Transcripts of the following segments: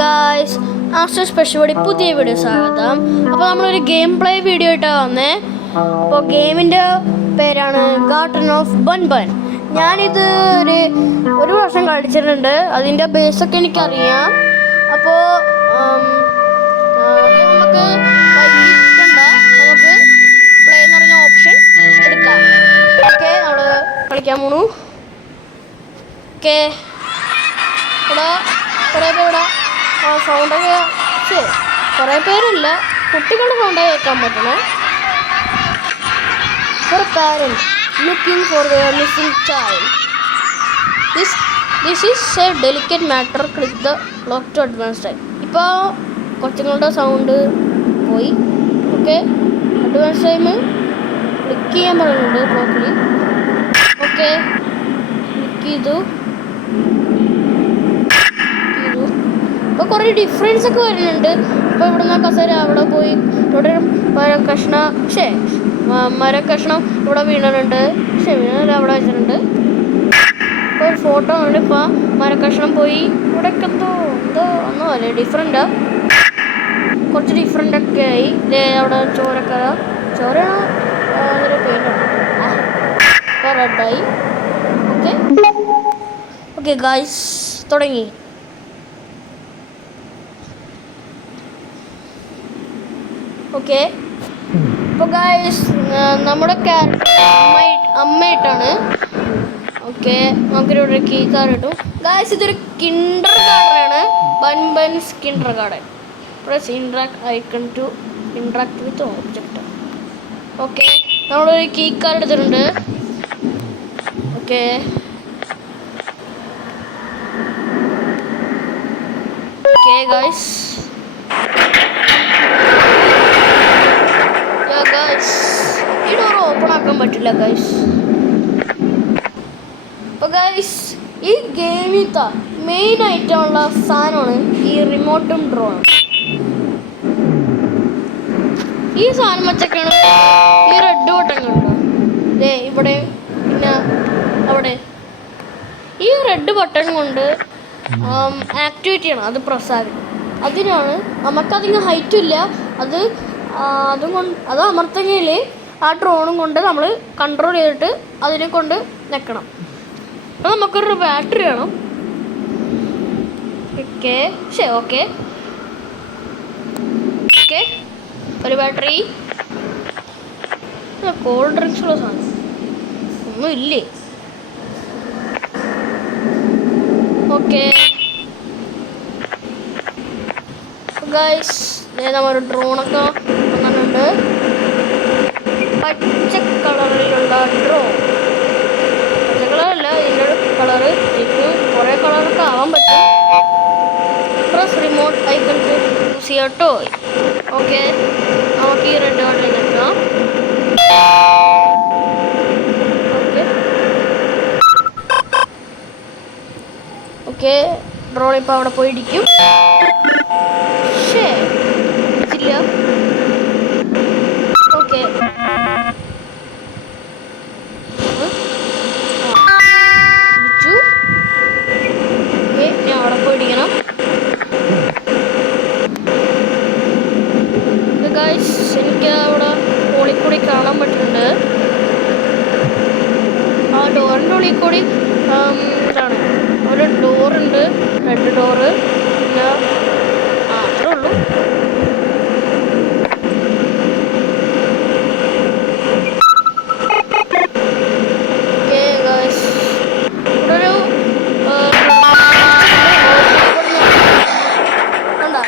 Guys, Aster special പുതിയ video സ്വാഗതം. അപ്പോൾ നമ്മളൊരു ഗെയിം പ്ലേ വീഡിയോ ആയിട്ടാണ് വന്നേ. അപ്പോൾ ഗെയിമിൻ്റെ പേരാണ് ഗാർഡൻ ഓഫ് ബൺ ബൺ. ഞാനിത് ഒരു വർഷം കളിച്ചിട്ടുണ്ട്. അതിൻ്റെ ബേസൊക്കെ എനിക്കറിയാം. അപ്പോൾ നമുക്ക് വൈകിക്കണ്ട, നമുക്ക് പ്ലേ എന്ന് പറയുന്ന ഓപ്ഷൻ എടുക്കാം. ഓക്കെ, നമ്മൾ കളിക്കാൻ പോണു. ഓക്കെ, ഇവിടെ കുറേ പേരുടെ സൗണ്ടൊക്കെ കുറേ പേരില്ല, കുട്ടികളുടെ സൗണ്ട് കേൾക്കാൻ പറ്റണേ. For a parent looking for their missing child, this is a delicate matter. Click the lock to advance time. ഇപ്പോൾ കൊച്ചുങ്ങളുടെ സൗണ്ട് പോയി. ഓക്കെ, അഡ്വാൻസ് ടൈം ക്ലിക്ക് ചെയ്യാൻ പറയുന്നുണ്ട് ക്ലോക്കിൽ. ഓക്കെ, ക്ലിക്ക് ചെയ്തു. അപ്പോൾ കുറേ ഡിഫറൻസ് ഒക്കെ വരുന്നുണ്ട്. ഇപ്പോൾ ഇവിടുന്ന് കസേര അവിടെ പോയി, ഇവിടെ മരക്കഷ്ണം ഇവിടെ വീണിട്ടുണ്ട്. വീണല്ല, അവിടെ വെച്ചിട്ടുണ്ട്. ഇപ്പോൾ ഒരു ഫോട്ടോ ഉണ്ട്. ഇപ്പോൾ മരക്കഷ്ണം പോയി ഇവിടെയൊക്കെ എന്തോ ഒന്നും അല്ലേ, ഡിഫറെൻ്റ്, കുറച്ച് ഡിഫറെൻ്റ് ഒക്കെ ആയി. അവിടെ ചോരയാണോ അതിൻ്റെ പേരാണ്. ഇപ്പോൾ റെഡായി. ഓക്കെ ഗായ്സ്, തുടങ്ങി. ഓക്കെ, അപ്പോൾ ഗായ്സ് നമ്മുടെ ക്യാരക്ടർ അമ്മയായിട്ടാണ്. ഓക്കെ, നമുക്കിവിടെ കീ കാർഡ് കിട്ടും. ഗായ്സ്, ഇതൊരു കിൻഡർ ഗാർഡനാണ്, bun buns kindergarten. Press interact icon to interact with object. Okay, നമ്മളൊരു കീ കാർഡ് എടുത്തിട്ടുണ്ട്. ഓക്കെ, ഗായ്സ്, ഈ ഡോർ ഓപ്പൺ ആക്കാൻ പറ്റില്ല ഗൈസ്. അപ്പോൾ ഗൈസ്, ഈ ഗെയിമിലത്തെ മെയിൻ ആയിട്ടുള്ള സാധനമാണ് ഈ റിമോട്ടും ഡ്രോണും. ഈ സാധനം വെച്ചൊക്കെയാണ് ഈ റെഡ് ബട്ടൺ കണ്ടോ, ഇവിടെ പിന്നെ അവിടെ. ഈ റെഡ് ബട്ടൺ കൊണ്ട് ആക്ടിവേറ്റ് ചെയ്യണം, അത് പ്രസ്സാകണം. അതിനാണ് നമുക്കധികം ഹൈറ്റും ഇല്ല, അത് അമർത്തുകയിൽ ആ ഡ്രോണും കൊണ്ട് നമ്മൾ കൺട്രോൾ ചെയ്തിട്ട് അതിനെ കൊണ്ട് നിൽക്കണം. അപ്പോൾ നമുക്കൊരു ബാറ്ററി വേണം. ഓക്കെ, ഒരു ബാറ്ററി. കോൾഡ് ഡ്രിങ്ക്സുള്ള സാധനം ഒന്നും ഇല്ലേ. ഓക്കെ ഗൈസ്, നമ്മളൊരു ഡ്രോണൊക്കെ വന്നിട്ടുണ്ട്. പച്ച കളറിലുള്ള ഡ്രോൺ, പച്ച കളറല്ല, ഇതിൻ്റെ കളറ് കുറേ കളറൊക്കെ ആവാൻ പറ്റും. Press remote icon to use your toy. Okay, നമുക്ക് ഈ റെഡ് കാർഡിൽ നിൽക്കാം. ഓക്കെ, ഡ്രോൺ ഇപ്പോൾ അവിടെ പോയി ഇടിക്കും. ഇല്ല. ഓക്കെ, ഞാൻ അവിടെ പോയി ഇടിക്കണം. എനിക്ക് അവിടെ ഉള്ളിൽ കൂടി കാണാൻ പറ്റുന്നുണ്ട്. ആ ഡോറിൻ്റെ ഉള്ളിൽ കൂടി എന്താണ്, ഒരു ഡോറുണ്ട്, റെഡ് ഡോറ്. പിന്നെ അത്രേ ഉള്ളൂ.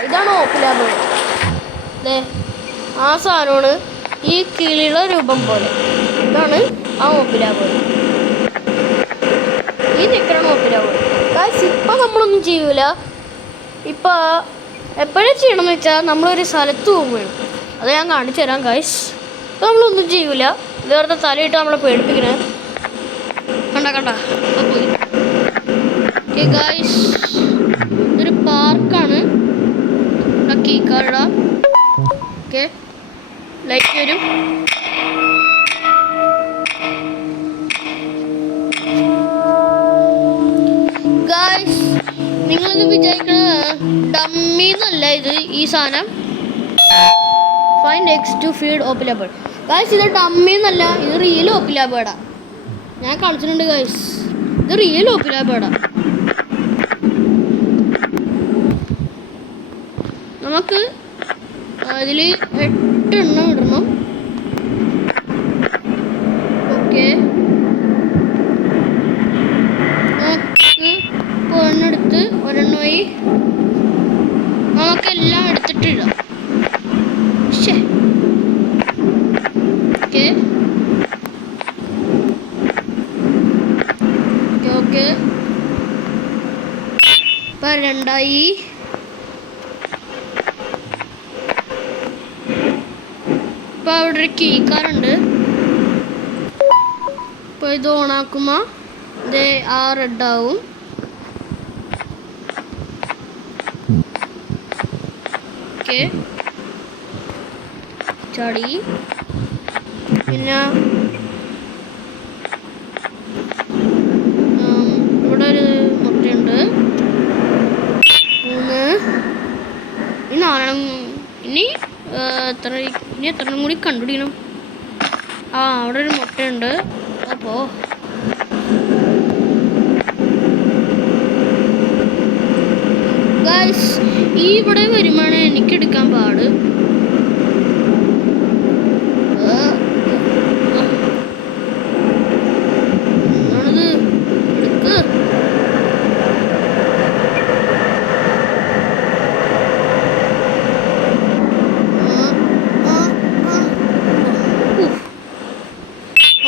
ഇതാണ് ഓപ്പിലാബ്. ആ സാധനമാണ് ഈ കിളിയുടെ രൂപം പോലെ. ഇതാണ് ആ ഓപ്പിലാബ്. ഈ നിൽക്കണം ഓപ്പിലാബ്. ഗായ്സ്, ഇപ്പം നമ്മളൊന്നും ചെയ്യൂല. ഇപ്പം എപ്പോഴും ചെയ്യണമെന്ന് വെച്ചാൽ നമ്മളൊരു സ്ഥലത്ത് പോകുമ്പോഴും അത് ഞാൻ കാണിച്ചു തരാം ഗായ്സ്. ഇപ്പം നമ്മളൊന്നും ചെയ്യൂല, വേറെ തലയിട്ട് നമ്മളെ പേടിപ്പിക്കണേ. കണ്ട പോയി. ഓക്കെ ഗായ്സ്, ഇതൊരു പാർക്കാണ്. Key card. ഓക്കെ, ലൈറ്റ് വരും. ഗായ്സ്, നിങ്ങളിത് വിചാരിക്കണ ഡമ്മി എന്നല്ല ഇത് ഈ സാധനം. ഫൈൻഡ് എക്സ് ടു ഫീഡ് ഓപ്പില ബേർഡ്. ഗൈസ് ഇത് ഡമ്മി എന്നല്ല, ഇത് റിയൽ ഓപ്പില ബേർഡാ. ഞാൻ കളിച്ചിട്ടുണ്ട് ഗൈസ്, ഇത് റിയൽ ഓപ്പില ബേർഡാ. നമുക്ക് അതിൽ 8 എണ്ണം ഇടണം. ഓക്കെ, ഒരെണ്ണെടുത്ത് ഒരെണ്ണമായി നമുക്കെല്ലാം എടുത്തിട്ടിടാം. ഓക്കെ ഓക്കെ, ഇപ്പം 2ആയി. ഇപ്പം അവിടെ ഒരു കീക്കാറുണ്ട്. ഇപ്പോൾ ഇത് ഓണാക്കുമ്പോൾ ഇത് ആ റെഡാവും. ഓക്കെ, ചാടി. പിന്നെ ഇവിടെ ഒരു മുട്ടയുണ്ട്. 3 ഇനി 4. ഇനി എത്ര കൂടി കണ്ടുപിടിക്കണം. അവിടെ ഒരു മുട്ടയുണ്ട്. അപ്പോൾ ഗൈസ് ഈ ഇവിടെ വരുമാണ് എനിക്ക് എടുക്കാൻ പാട്.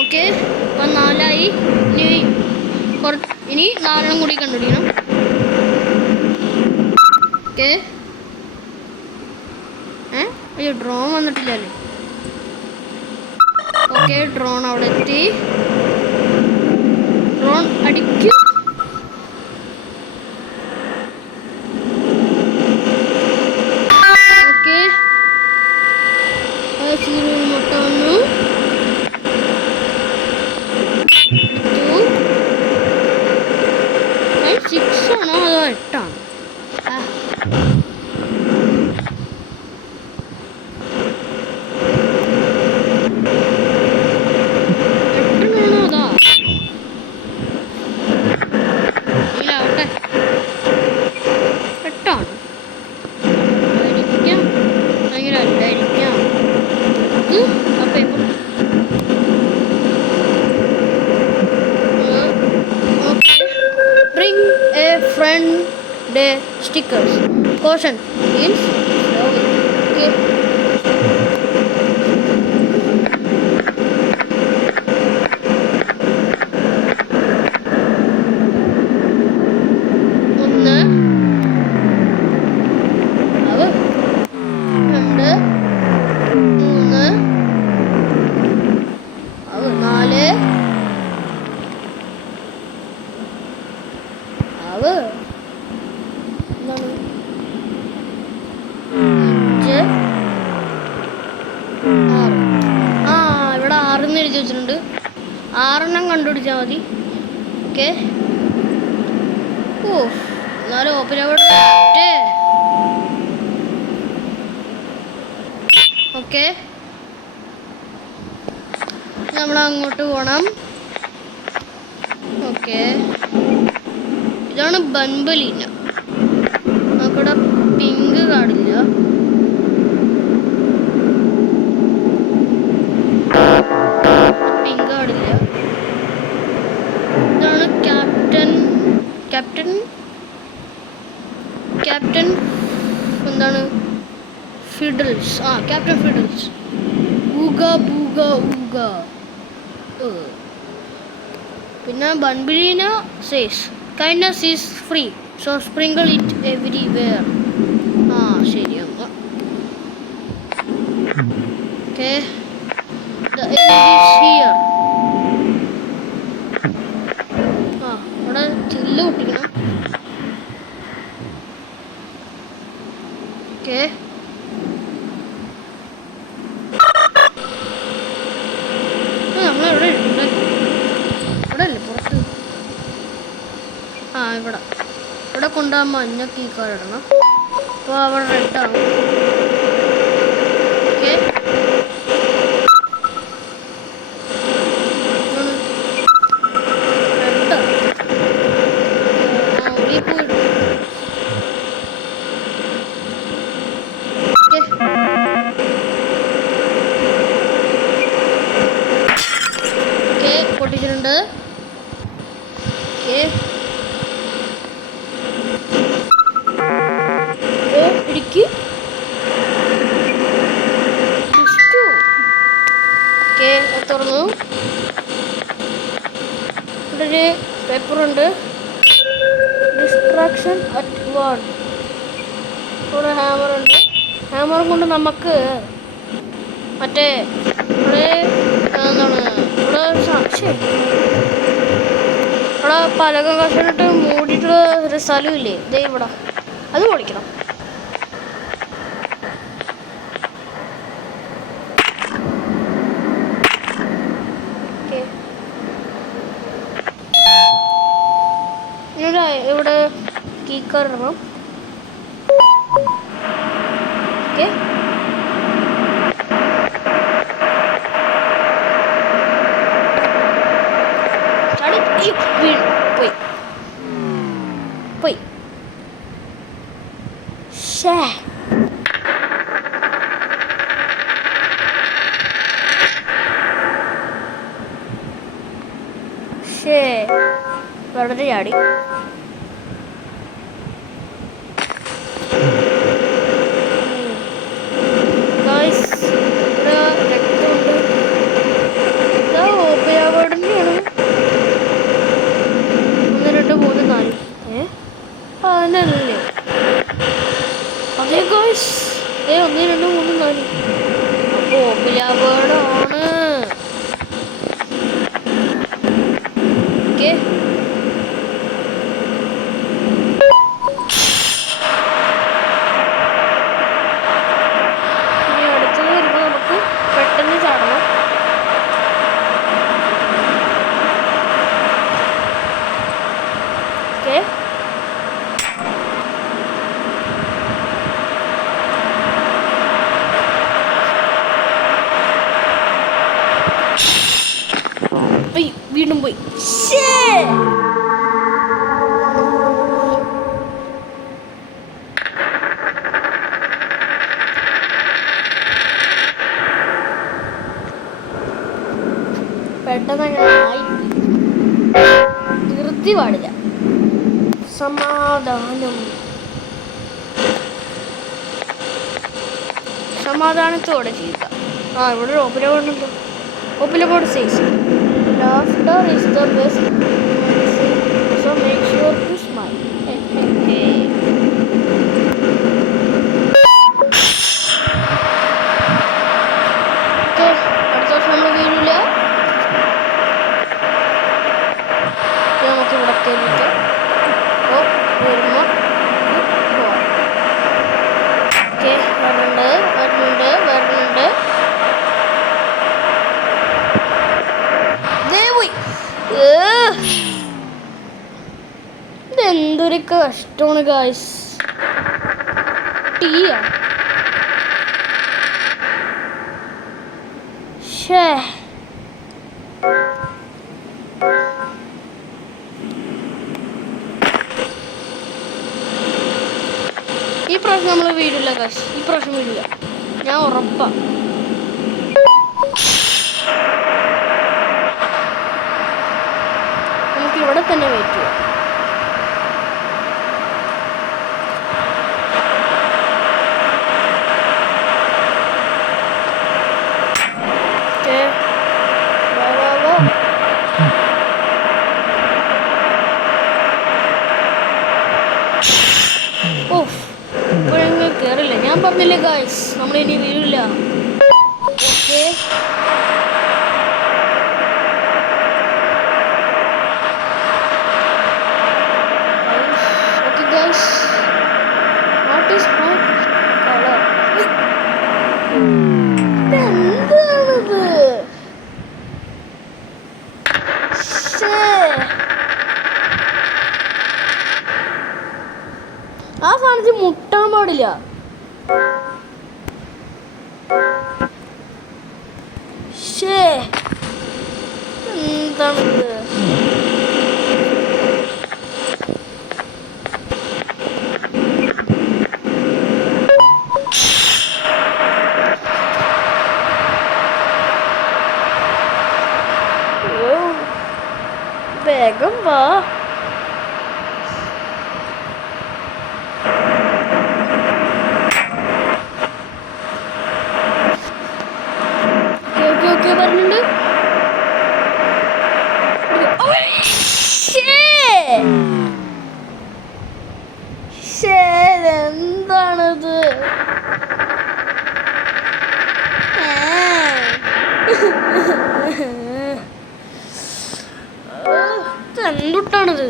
ഓക്കെ, അപ്പം 4ആയി. ഇനി 4 കൂടി കണ്ടുപിടിക്കണം. ഓക്കെ, അയ്യോ ഡ്രോൺ വന്നിട്ടില്ലല്ലേ. ഓക്കെ, ഡ്രോൺ അവിടെ എത്തി. ഡ്രോൺ അടിക്കും. ഓക്കെ, മുട്ട വന്നു. 6 ആണോ അതോ 8 ആണോ? The stickers. Caution means slowly. Okay. ഒന്ന്, അത് 2, 3, അത് 4, അത് 5, 6. ഇവിടെ 6 എഴുതി വെച്ചിട്ടുണ്ട്. 6 കണ്ടുപിടിച്ചാൽ മതി. ഓക്കെ, എന്നാലും ഓപ്പൺ അവിടെ. ഓക്കെ, നമ്മൾ അങ്ങോട്ട് പോകണം. ഓക്കെ, ഇതാണ് ബൺബലീന. നമുക്കിവിടെ പിങ്ക് കാണില്ല. പിങ്ക് കാണില്ല. ഇതാണ് ക്യാപ്റ്റൻ എന്താണ് ഫിഡിൽസ്. ക്യാപ്റ്റൻ ഫിഡിൽസ്. ഊഗ booga ooga. പിന്നെ Bunbalina says kindness is free, so sprinkle it everywhere. ശരി. Okay, the end is here. ഇവിടെ ചില്ല് പൊട്ടിക്കണം. ഓക്കെ, നമ്മളെവിടെ ഉണ്ട്? ഇവിടെ അല്ലേ പുറത്ത്? ഇവിടെ കൊണ്ടുപോകാൻ മഞ്ഞ കീക്കാർ ഇടണം. അപ്പോൾ അവിടെ റെഡാവും. ഓക്കെ, പൊട്ടിച്ചിട്ടുണ്ട്. ഇടിക്ക് തുറന്നു. ഇവിടെ ഒരു പേപ്പറുണ്ട്. Distraction at one. ഇവിടെ ഹാമറുണ്ട്. ഹാമറും കൊണ്ട് നമുക്ക് മറ്റേ ഇവിടെ എന്താണ് ഇവിടെ സാക്ഷ്യം ഇവിടെ പലകം കഷണിട്ട് മൂടിയിട്ടുള്ള ഒരു സ്ഥലമില്ലേ, ദേ ഇവിടെ, അത് പൊളിക്കണം. ഇവിടെ കീ കാർഡ് ഇടണം. ഓക്കെ, പോയി പോയി. ഷേ വളരെ ചാടി. അതല്ലേ അതേ ഗോയ്സ്, 1 2 3 4. അപ്പോൾ ഓപ്പിലാബേർഡാണ്. ഓക്കെ, ഇനി അടുത്തത് വരുമ്പോൾ നമുക്ക് പെട്ടെന്ന് ചാടണം. ഓക്കെ, വീണ്ടും പോയി. പെട്ടെന്ന് ധൃതി പാടില്ല. സമാധാനത്തോടെ ചെയ്യുക. ഇവിടെ ഒരു ഓപ്പിലബോർഡുണ്ടോ? ഓപ്പിലബോർഡ് size laughter is the best medicine, so make sure to smile. Okay, അടുത്ത ദിവസം നമ്മൾ വീഴില്ല. നമുക്ക് ഇവിടെ കയറിയിട്ട് വരുമ്പോൾ ഓക്കെ, വരുന്നുണ്ട്. ഇതെന്തൊരു കഷ്ടമാണ് ഗായ്സ്. ടീയാ ഷേ ഈ പ്രാവശ്യം നമ്മൾ വീടില്ല ഗായ്സ്. ഈ പ്രാവശ്യം വീടില്ല, ഞാൻ ഉറപ്പാ. നമുക്ക് ഇവിടെ തന്നെ വെയിറ്റ് ചെയ്യാം. ഇപ്പോഴെങ്കിലും കയറില്ല. ഞാൻ പറഞ്ഞില്ലേ ഗായ്സ്, നമ്മളിനി വീഴില്ല. Okay, okay guys, what is my colour? എന്താണിത്? ആ സാധനത്തിൽ മുട്ടാൻ പാടില്ല. പോണില്ല. എന്താണിത്? വേഗം വാ. പറഞ്ഞിട്ടുണ്ട്. എന്താണത്? എന്തുട്ടാണിത്?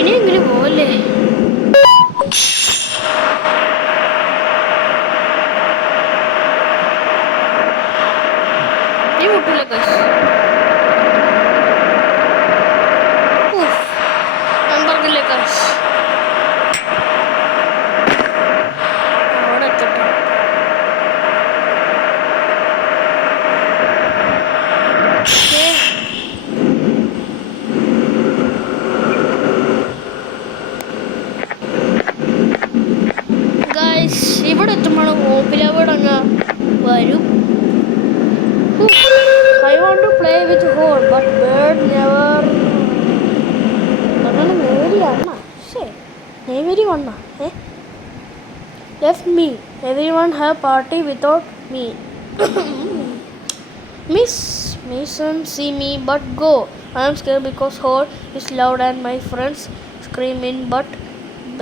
ഇനിയെങ്കിലും പോവല്ലേ? നീ മുട്ടില്ല കാശ്. ഞാൻ പറഞ്ഞില്ലേ കാശ്. അവിടെ എത്തട്ടെ. ഇവിടെ എത്തുമ്പോഴാണ് ഓപ്പിലവിടങ്ങ് വരും. I want to play with horn, but bird never. അങ്ങനെ നേരിയാണ ശേ നേരി വണ്ണ left me. Everyone have party without me. Miss Mason see me but go. I am scared because horn is loud and my friends scream in, but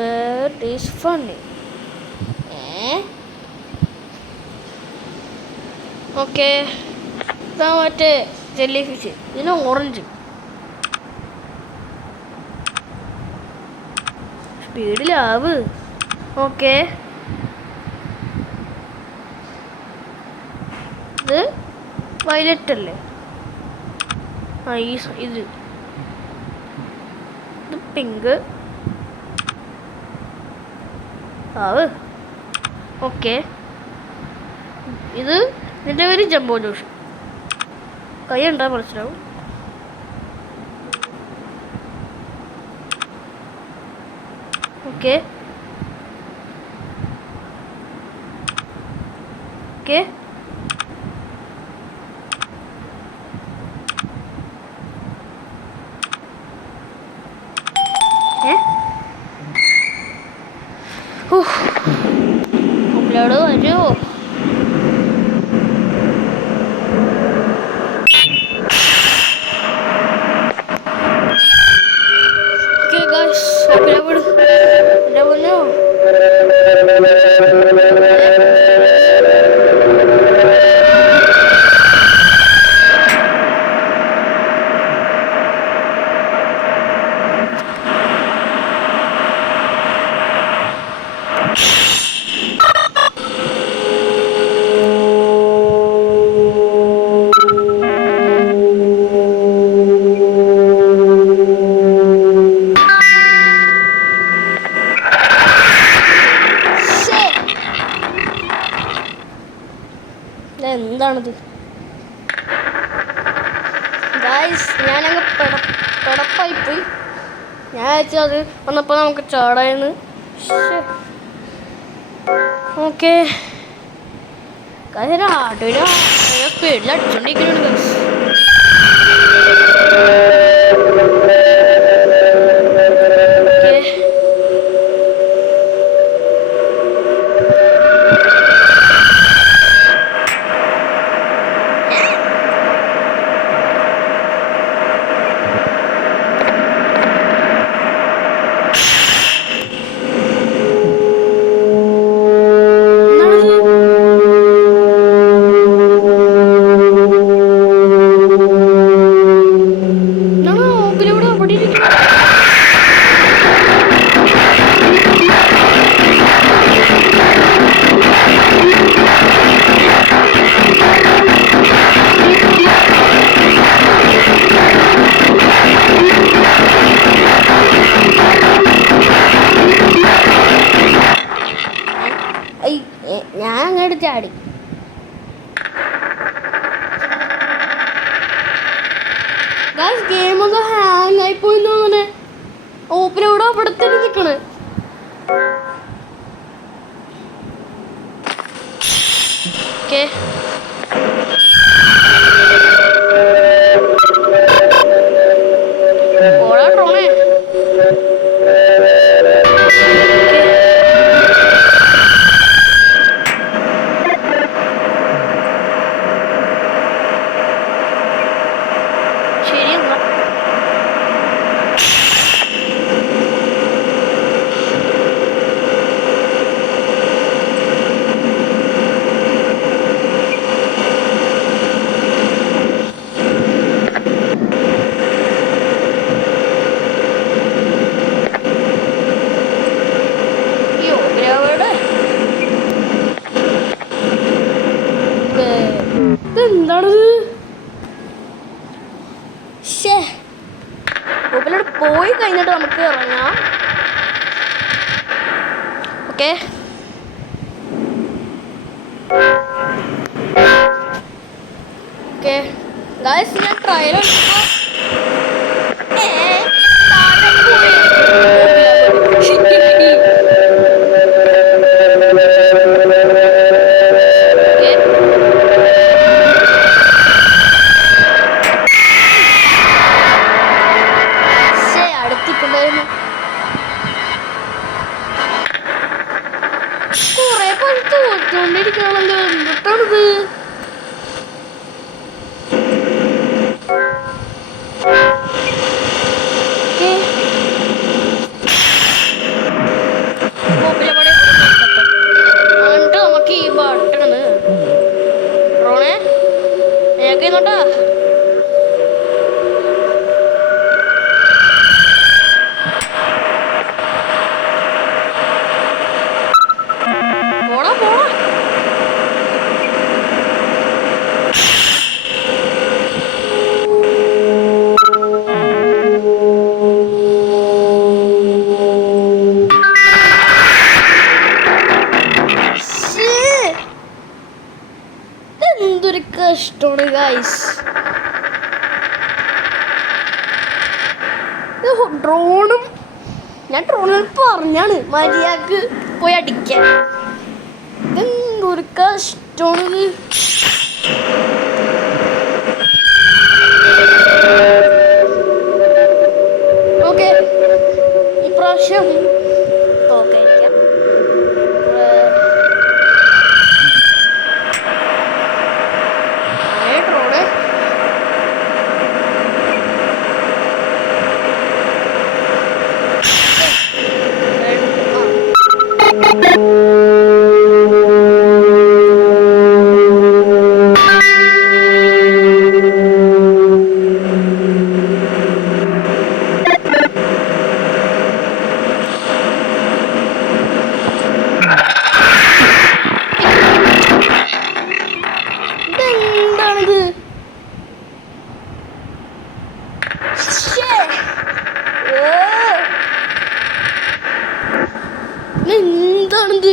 bird is funny. Okay. മറ്റേ jelly fish, ഇതിന് orange. സ്പീഡിലാവ്. Okay, ഇത് violet അല്ലേ? ഇത് pink ആവ്. Okay, ഇത് ഇതിൻ്റെ പേര് jumbo Josh. കൈ ഉണ്ടാ മനസ്സിലാവും. ഓക്കെ ഓക്കെ അപ്ലോഡ് വരുമോ? എന്താണിത് ഗായ്സ്? ഞാനങ്ങ് പെടപ്പായിപ്പോയി. ഞാൻ വെച്ചാൽ അത് വന്നപ്പോൾ നമുക്ക് ചാടായെന്ന്. ഓക്കെ കാര്യം ആട്ടോയില സ്പീഡിൽ അടിച്ചോണ്ടിരിക്കുന്നുണ്ട് ഗായ്സ്. ചാടി. ഗെയിം ഒന്ന് ഹാങ് ആയി പോയി തോന്നണേ. ഓപ്പനോട് അവിടെ തന്നെ നിൽക്കണേ. ഓക്കെ ഓടാ ഡ്രോണേ. ശരി എന്നാ എന്താണത്? ഓപ്പലോട് പോയി കഴിഞ്ഞിട്ട് നമുക്ക് ഇറങ്ങാം. ഓക്കെ ഓക്കെ ഗായ്സ്, ഞാൻ ട്രയൽ അടുത്തിട്ടുണ്ടായിരുന്നു. കുറെ പണി തോറ്റുകൊണ്ടിരിക്കണല്ലോ. എന്തിട്ടാണിത്? എന്നിട്ട് നമുക്ക് ഈ ബട്ടണ് റോണേ ഏക്കോട്ടാ. പോടാ പോടാ. എന്തൊരു കഷ്ടമാണ് ഗൈസ്. ഡ്രോണും ഞാൻ ഡ്രോണിൽ പറഞ്ഞാണ് മര്യാദക്ക് പോയി അടിക്കാൻ. എന്തൊരു കഷ്ടമാണിത്. ഓക്കെ ഇപ്രാവശ്യം തോക്കായിരിക്കാം. ഡ്രോണ് ഇതെന്താണിത്? എന്താണിത്?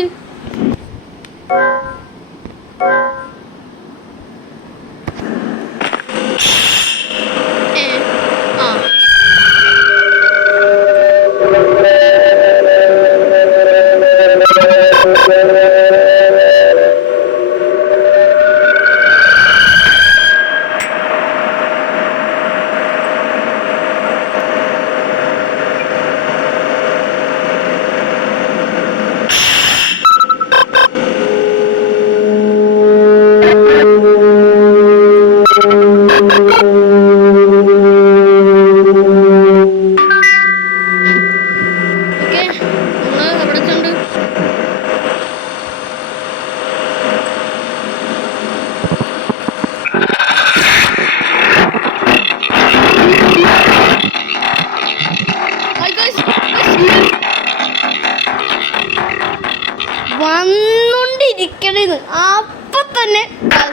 വന്നോണ്ടിരിക്കണേന്ന് അപ്പൊ തന്നെ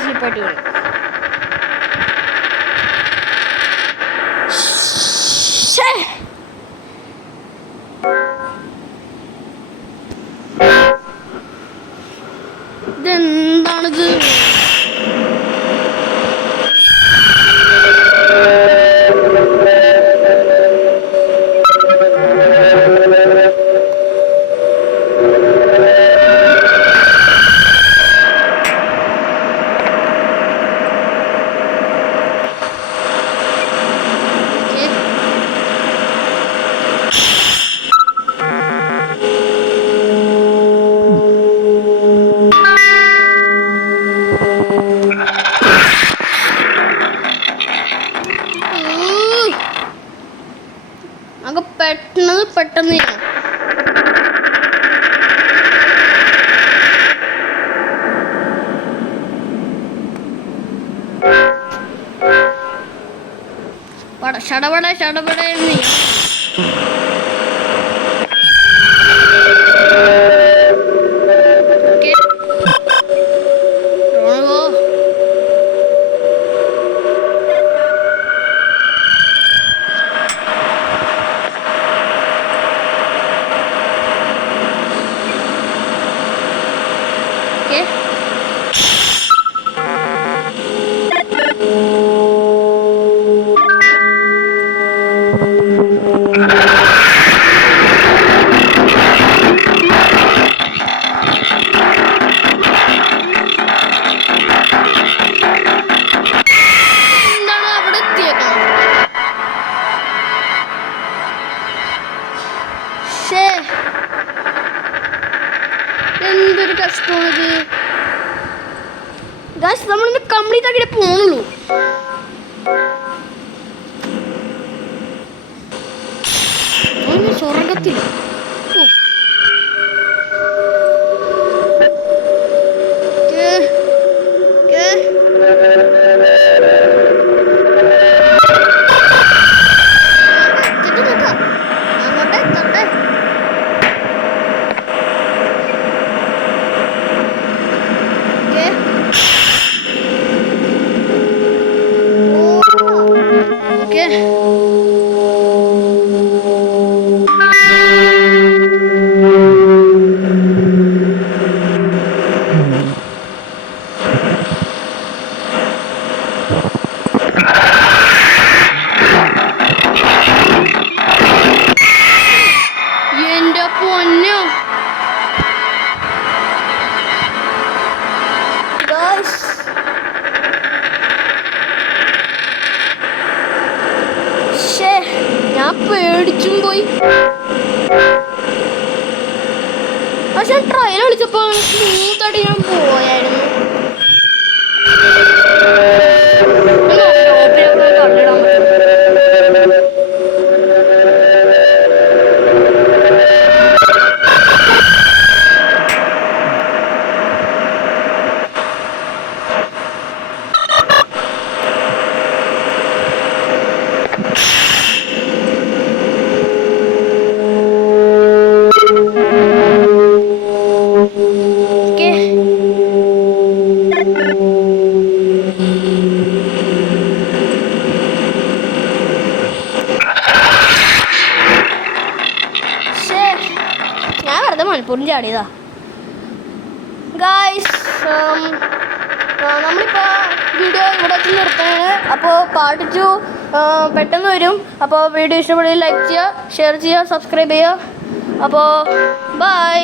സ്ലിപ്പായിട്ട് വീണു. ഇതെന്താണിത്? അങ്ങ് പെട്ടെന്ന് ചെയ്യണം. ഷടപട എന്ന് എന്തൊരു കഷ്ടമാണിത് ഗായ്സ്. നമ്മളിന്ന് കംപ്ലീറ്റ് ആക്കിയിട്ട് പോണുള്ളൂ. സ്വർഗത്തിൽ ഞാൻ പേടിച്ചും പോയി. പക്ഷെ ട്രയൽ കളിച്ചപ്പോ സ്മൂത്തായിട്ട് ഞാൻ പോയായിരുന്നു. കണ്ണിടാൻ മലപ്പുറം ചാടിയതാ ഗായ്സ്. നമ്മളിപ്പോൾ വീഡിയോ ഇവിടെ വെച്ച് നിർത്തുന്നത്. അപ്പോൾ പാർട്ട് 2 പെട്ടെന്ന് വരും. അപ്പോൾ വീഡിയോ ഇഷ്ടപ്പെടുകയും ലൈക്ക് ചെയ്യുക, ഷെയർ ചെയ്യുക, സബ്സ്ക്രൈബ് ചെയ്യുക. അപ്പോൾ ബൈ.